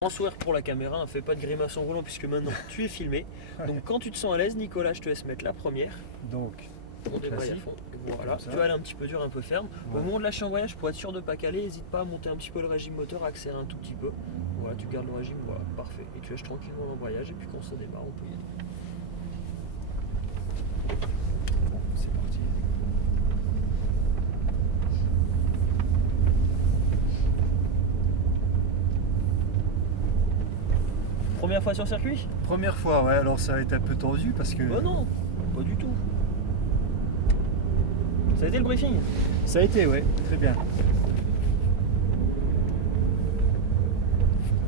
En sourire pour la caméra, fais pas de grimace en roulant puisque maintenant tu es filmé. Donc quand tu te sens à l'aise, Nicolas, je te laisse mettre la première. Donc, On débraye à fond. Voilà, tu vas aller un petit peu dur, un peu ferme. Ouais. Au moment de lâcher en voyage, pour être sûr de ne pas caler, n'hésite pas à monter un petit peu le régime moteur, à accélérer un tout petit peu. Voilà, tu gardes le régime, voilà, parfait. Et tu lâches tranquillement l'embrayage et puis quand ça démarre, on peut y aller. bon, c'est parti. Première fois sur circuit? Première fois, ouais, alors ça a été un peu tendu parce que... Bah non, pas du tout. Ça a été le briefing? Ça a été, ouais, très bien.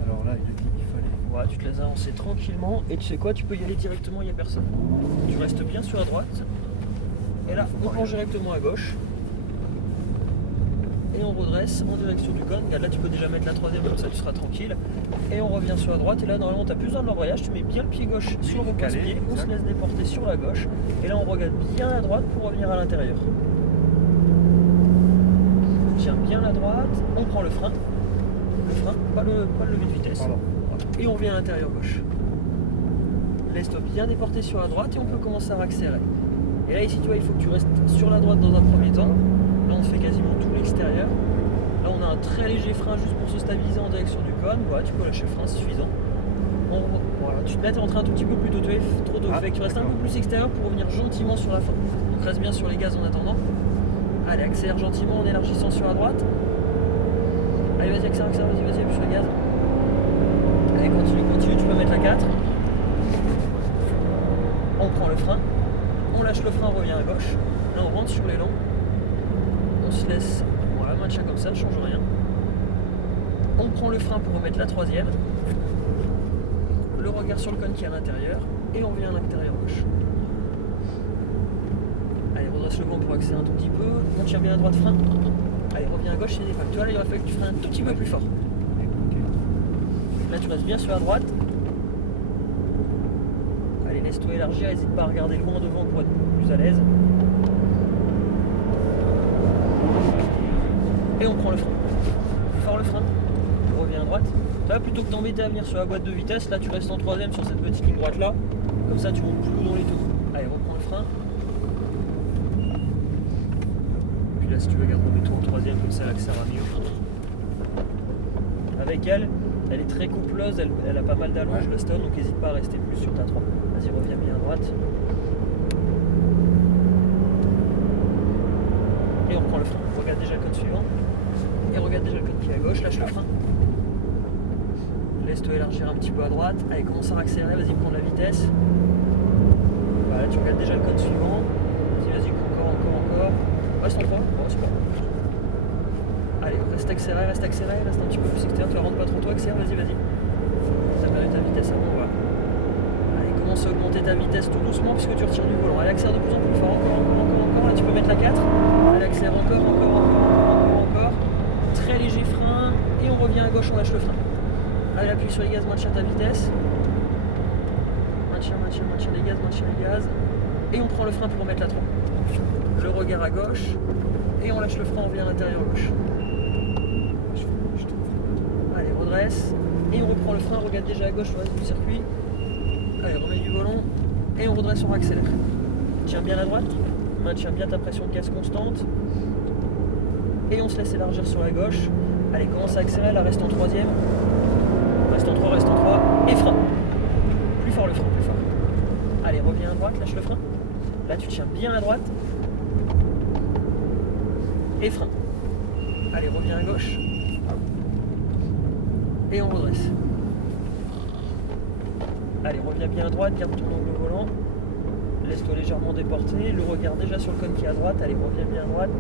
Alors là, il a dit qu'il fallait... Voilà, tu te laisses avancer tranquillement et tu sais quoi, tu peux y aller directement, il n'y a personne. Tu restes bien sur la droite. Et là, on plonge directement à gauche. Et on redresse en direction du cône. Regarde, là tu peux déjà mettre la troisième, comme ça tu seras tranquille. Et on revient sur la droite. Et là, normalement, tu n'as plus besoin de l'embrayage. Tu mets bien le pied gauche sur le passe-pied. On se laisse déporter sur la gauche. Et là, on regarde bien la droite pour revenir à l'intérieur. On tient bien la droite. On prend le frein. Le frein, pas le lever de vitesse. Pardon. Et on revient à l'intérieur gauche. Laisse-toi bien déporter sur la droite et on peut commencer à accélérer. Et là, ici, tu vois, il faut que tu restes sur la droite dans un premier temps. Là, on fait quasiment tout l'extérieur. Là, on a un très léger frein juste pour se stabiliser en direction du cône. Voilà, tu peux lâcher le frein, c'est suffisant. Voilà, tu te mets à rentrer un tout petit peu plus tôt, trop tôt. Fait que tu restes un peu plus extérieur pour revenir gentiment sur la fin. Donc reste bien sur les gaz en attendant. Allez, accélère gentiment en élargissant sur la droite. Allez, vas-y, accélère, vas-y, appuie sur le gaz. Allez, continue, tu peux mettre la 4. On prend le frein. On lâche le frein, on revient à gauche. Là, on rentre sur l'élan. On se laisse, voilà, maintien comme ça, ne change rien. On prend le frein pour remettre la troisième. Le regard sur le cône qui est à l'intérieur. Et on revient à l'intérieur gauche. Allez, redresse le vent pour accélérer un tout petit peu. On tient bien à droite, frein. Allez, reviens à gauche, c'est des femmes. Tu vois, là, il va falloir que tu freines un tout petit peu plus fort. Là, tu restes bien sur la droite. Allez, laisse-toi élargir, n'hésite pas à regarder loin devant pour être plus à l'aise. Et on prend le frein. Fort le frein. On revient à droite. Là, plutôt que t'embêter à venir sur la boîte de vitesse, là, tu restes en troisième sur cette petite ligne droite là. Comme ça, tu montes plus haut dans les tours. Allez, reprends le frein. Puis là, si tu veux, garde les tours en troisième, comme ça, elle accélère mieux. Avec elle est très coupleuse, elle a pas mal d'allonge, le stone, donc n'hésite pas à rester plus sur ta 3. Vas-y, reviens bien à droite. Et on prend le frein. Regarde déjà le cône suivant. Et regarde déjà le cône qui est à gauche, lâche le frein. Laisse-toi élargir un petit peu à droite. Allez, commence à accélérer, vas-y, prends de la vitesse. Voilà, tu regardes déjà le cône suivant. Vas-y, encore. Reste en 3. Bon, c'est bon. Allez, reste accéléré, reste un petit peu plus extérieur, tu ne rentres pas trop, accélère, vas-y. Ça perdu ta vitesse avant, voilà. Allez, commence à augmenter ta vitesse tout doucement puisque tu retires du volant. Allez, accélère de plus en plus fort, encore. Là, tu peux mettre la 4. Allez, accélère encore. Très léger frein, et on revient à gauche, on lâche le frein. Allez, appuie sur les gaz, maintiens ta vitesse. Maintiens les gaz. Et on prend le frein pour remettre la 3. Le regard à gauche, et on lâche le frein, on revient à l'intérieur gauche. Allez, redresse. Et on reprend le frein, regarde déjà à gauche le reste du circuit. Allez, remets du volant. Et on redresse, on accélère. Tiens bien la droite. Maintiens bien ta pression de gaz constante. Et on se laisse élargir sur la gauche. Allez, commence à accélérer, là reste en troisième. Reste en 3. Et frein. Plus fort le frein, plus fort. Allez, reviens à droite, lâche le frein. Là, tu tiens bien à droite. Et frein. Allez, reviens à gauche. Et on redresse. Allez, reviens bien à droite, garde ton angle volant. Laisse-toi légèrement déporter. Le regard déjà sur le cône qui est à droite. Allez, reviens bien à droite.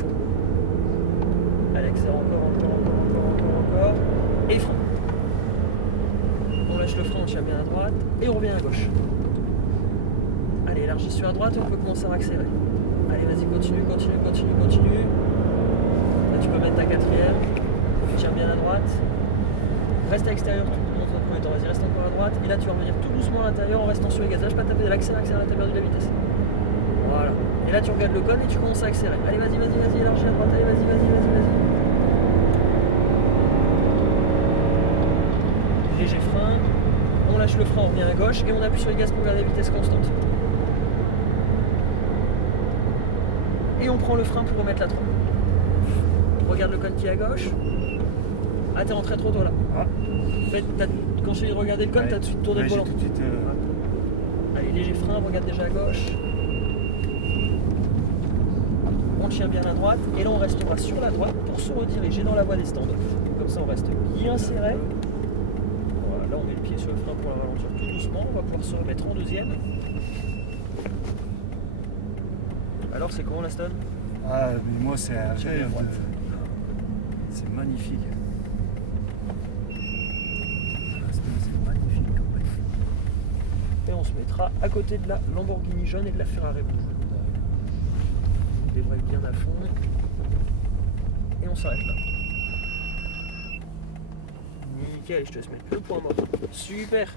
Allez, accélère encore. Et frein. On lâche le frein, on tient bien à droite. Et on revient à gauche. Allez, élargis sur la droite et on peut commencer à accélérer. Allez, vas-y, continue. Là, tu peux mettre ta 4ème. Tu tiens bien à droite. Reste à l'extérieur dans un premier temps. Vas-y, reste encore à droite. Et là, tu vas revenir tout doucement à l'intérieur en restant sur les gaz. Lâche pas taper de l'accélère, t'as perdu la vitesse. Voilà. Et là, tu regardes le cône et tu commences à accélérer. Allez, vas-y, élargis à droite. Allez, vas-y. léger frein, on lâche le frein, on revient à gauche et on appuie sur les gaz pour garder la vitesse constante. Et on prend le frein pour remettre la trompe. Regarde le cône qui est à gauche. Ah, t'es rentré trop tôt là. Ah. En fait, quand je t'ai dit de regarder le cône, t'as tout de suite tourné Ouais, le volant. j'ai tout de suite, Allez, léger frein, regarde déjà à gauche. On tient bien la droite et là on restera sur la droite pour se rediriger dans la voie des stands. Comme ça on reste bien serré. Voilà, là on met le pied sur le frein pour la ralentir tout doucement. On va pouvoir se remettre en deuxième. Alors c'est comment la stone? Ah, mais moi c'est un Tiens bien rêve. droite. C'est magnifique. C'est magnifique comme voiture. Et on se mettra à côté de la Lamborghini jaune et de la Ferrari rouge. On débraye bien à fond. Et on s'arrête là. Nickel, je te laisse mettre le point mort. Super.